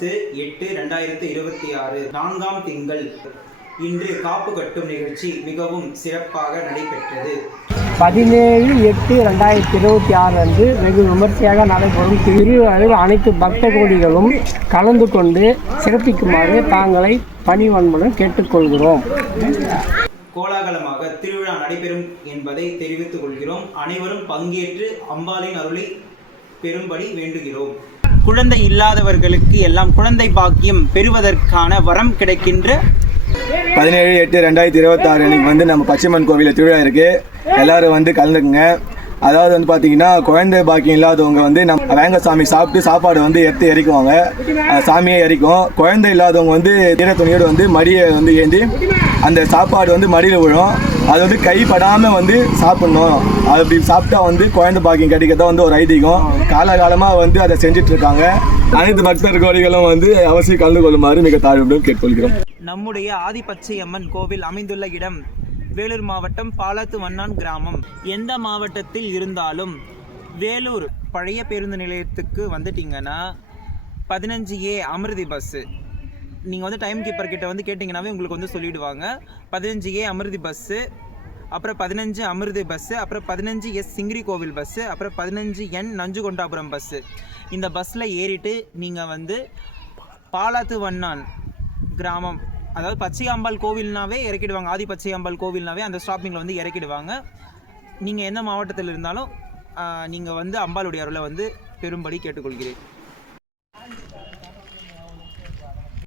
10/8/2026 4ஆம் திங்கள் இன்று காப்பு கட்டும் நிகழ்ச்சி மிகவும் சிறப்பாக நடைபெற்றது. 17/8/2026 அன்று வெகு விமர்சையாக நடைபெறும் திருவிழாவில் அனைத்து பக்த கோடிகளும் கலந்து கொண்டு சிறப்பிக்குமாறு தாங்களை பணிவன்புடன் கேட்டுக்கொள்கிறோம். கோலாகலமாக திருவிழா நடைபெறும் என்பதை தெரிவித்துக் கொள்கிறோம். அனைவரும் பங்கேற்று அம்பாளின் அருளை பெறும்படி வேண்டுகிறோம். குழந்தை இல்லாதவர்களுக்கு எல்லாம் குழந்தை பாக்கியம் பெறுவதற்கான வரம் கிடைக்கின்ற 17/8/2026 அன்றைக்கி வந்து நம்ம பச்சையம்மன் கோவிலில் திருவிழா இருக்குது. எல்லோரும் வந்து கலந்துக்குங்க. அதாவது வந்து பார்த்திங்கன்னா குழந்தை பாக்கியம் இல்லாதவங்க வந்து நம்ம வேங்க சாமி சாப்பிட்டு சாப்பாடு வந்து எடுத்து இறக்குவாங்க, சாமியே இறக்கும். குழந்தை இல்லாதவங்க வந்து ஈர துணியோடு வந்து மடியை வந்து ஏந்தி அந்த சாப்பாடு வந்து மடியில் விழும். அது வந்து கைப்படாமல் வந்து சாப்பிட்ணும். அது அப்படி சாப்பிட்டா வந்து குழந்தை பாக்கியம் கிடைக்கிறதா வந்து ஒரு ஐதீகம். காலகாலமாக வந்து அதை செஞ்சிட்ருக்காங்க. அனைத்து பக்தர் கோடிகளும் வந்து அவசியம் கலந்து கொள்ளுமாறு மிக தாழ்வுடன் கேட்டுக்கொள்கிறோம். நம்முடைய ஆதிபச்சையம்மன் கோவில் அமைந்துள்ள இடம் வேலூர் மாவட்டம் பாலாத்து வண்ணான் கிராமம். எந்த மாவட்டத்தில் இருந்தாலும் வேலூர் பழைய பேருந்து நிலையத்துக்கு வந்துட்டிங்கன்னா 15A அமிர்தி பஸ்ஸு நீங்கள் வந்து டைம் கீப்பர் கிட்ட வந்து கேட்டிங்கன்னாவே உங்களுக்கு வந்து சொல்லிவிடுவாங்க. 15A அமிர்தி பஸ்ஸு, அப்புறம் 15 அமிர்தி பஸ்ஸு, அப்புறம் 15S சிங்கிரி கோவில் பஸ்ஸு, அப்புறம் 15N நஞ்சுகொண்டாபுரம் பஸ்ஸு. இந்த பஸ்ஸில் ஏறிட்டு நீங்கள் வந்து பாலாத்து வண்ணான் கிராமம், அதாவது பச்சையாம்பாள் கோவில்னாவே இறக்கிடுவாங்க. ஆதி பச்சையாம்பாள் கோவில்னாவே அந்த ஸ்டாப்பிங்கில் வந்து இறக்கிடுவாங்க. நீங்கள் எந்த மாவட்டத்தில் இருந்தாலும் நீங்கள் வந்து அம்பாளுடைய அருளை வந்து பெறும்படி கேட்டுக்கொள்கிறேன்.